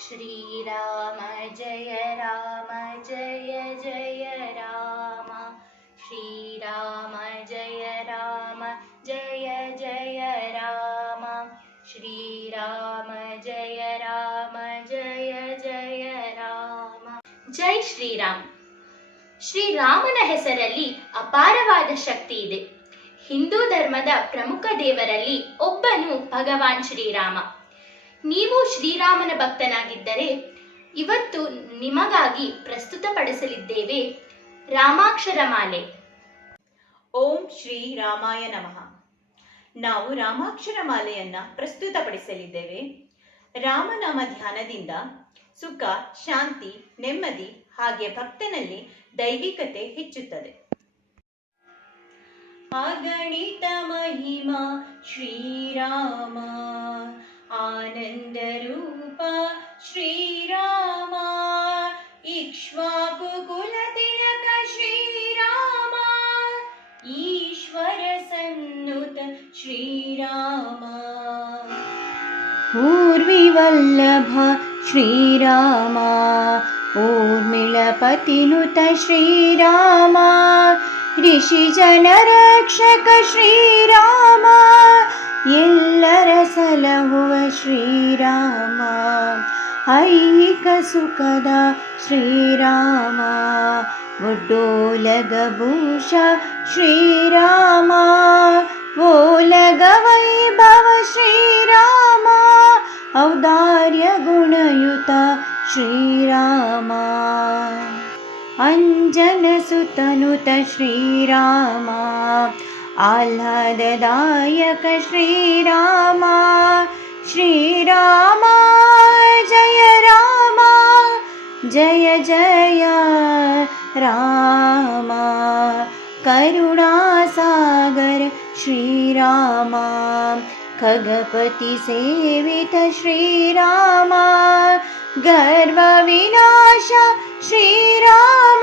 श्रीराम जय राम जय जय राम श्रीराम जय राम जय जय राम श्रीराम जय राम जय जय ರಾಮ ಜೈ ಶ್ರೀರಾಮ್ ಶ್ರೀರಾಮನ ಹೆಸರಲ್ಲಿ ಅಪಾರವಾದ ಶಕ್ತಿ ಇದೆ ಹಿಂದೂ ಧರ್ಮದ ಪ್ರಮುಖ ದೇವರಲ್ಲಿ ಒಬ್ಬನು ಭಗವಾನ್ ಶ್ರೀರಾಮ ನೀವು ಶ್ರೀರಾಮನ ಭಕ್ತನಾಗಿದ್ದರೆ ಇವತ್ತು ನಿಮಗಾಗಿ ಪ್ರಸ್ತುತಪಡಿಸಲಿದ್ದೇವೆ ರಾಮಾಕ್ಷರ ಮಾಲೆ. ಓಂ ಶ್ರೀ ರಾಮಾಯ ನಮಃ. ನಾವು ರಾಮಾಕ್ಷರ ಮಾಲೆಯನ್ನ ಪ್ರಸ್ತುತಪಡಿಸಲಿದ್ದೇವೆ. ರಾಮನಾಮ ಧ್ಯಾನದಿಂದ ಸುಖ, ಶಾಂತಿ, ನೆಮ್ಮದಿ ಹಾಗೆ ಭಕ್ತನಲ್ಲಿ ದೈವಿಕತೆ ಹೆಚ್ಚುತ್ತದೆ. ಅಗಣಿತ ಮಹಿಮಾ ಶ್ರೀರಾಮ. ಸನ್ನುತ ಶ್ರೀರಾಮ ಊರ್ವಿವಲ್ಲಭ ಶ್ರೀರಾಮ ಊರ್ಮಿಳಪತಿನುತ ಶ್ರೀರಾಮ ಋಷಿ ಜನರಕ್ಷಕ ಶ್ರೀರಾಮ ಎಲ್ಲರ ಸಲಹುವ ಶ್ರೀರಾಮ ಐಹಿಕ ಸುಖದ ಶ್ರೀರಾಮ ಒಡ್ಡೋಲಗಭೂಷ ಶ್ರೀರಾಮ ोलगवैभव श्रीराम औदार्यगुणयुता श्रीरामा। अञ्जनसुतनुत श्रीरामा आह्लाददायक श्रीरामा। श्रीरामा जय रामा जय जय रामा। करुणासाग श्रीराम। खगपति सेवित श्रीराम। गर्वविनाश श्रीराम।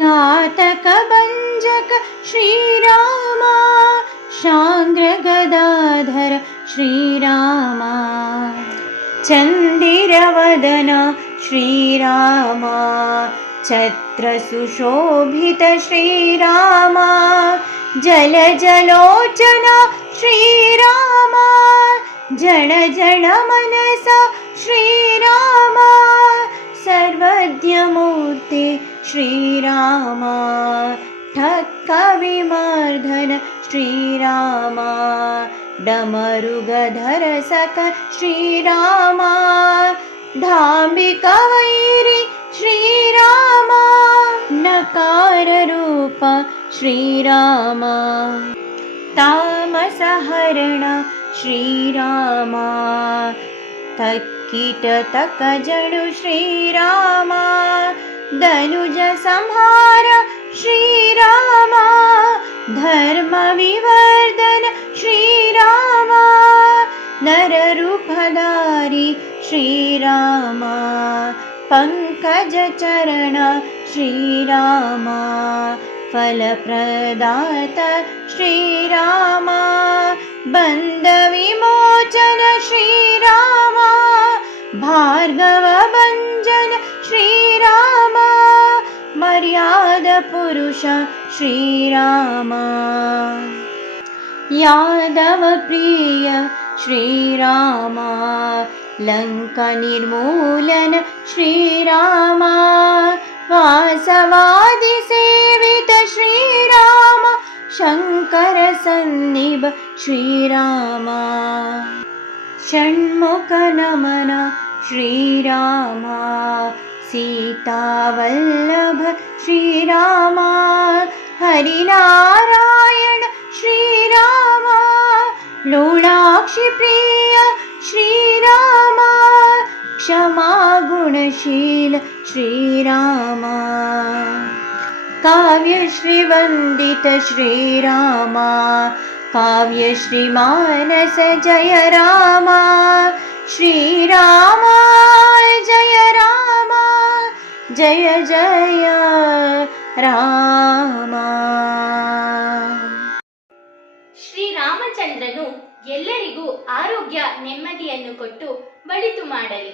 घातकभञ्जक श्रीराम। शाङ्ग्रगदाधर श्रीराम। चन्दिरवदन श्रीराम छत्रसुशोभित श्रीराम। जल जलोचन श्रीराम। जण जण मनस श्रीराम। सर्वज्ञमूर्ति श्रीराम। ठक्कविमर्दन श्रीराम। डमरुगधर सक श्रीराम। धाम्बिकवैरि श्रीराम नकाररूप श्रीराम। तामसहरण श्रीराम। तक्किटतकजडु श्रीराम। धनुज संहार श्रीराम। धर्मविवर्धन श्रीराम। नररूपधारी श्रीराम पङ्कजचरण श्रीराम फलप्रदात श्रीराम बन्धविमोचन श्रीराम भार्गवभञ्जन श्रीराम मर्यादपुरुष श्रीराम। यादवप्रिय श्रीराम लङ्कनिर्मूलन श्रीराम वासवादिसेवित श्रीराम शङ्करसन्निभ श्रीराम। षण्मुखनमन श्रीराम सीतावल्लभ श्रीराम हरिनारायण श्रीराम लोलाक्षिप्रिय श्रीराम क्षमागुणशील श्रीराम काव्यश्रीवन्दित श्रीराम काव्यश्रीमानस जय राम श्रीराम जय राम जय जय राम ಶ್ರೀರಾಮಚಂದ್ರನು ಎಲ್ಲರಿಗೂ ಆರೋಗ್ಯ ನೆಮ್ಮದಿಯನ್ನು ಕೊಟ್ಟು ಒಳಿತು ಮಾಡಲಿ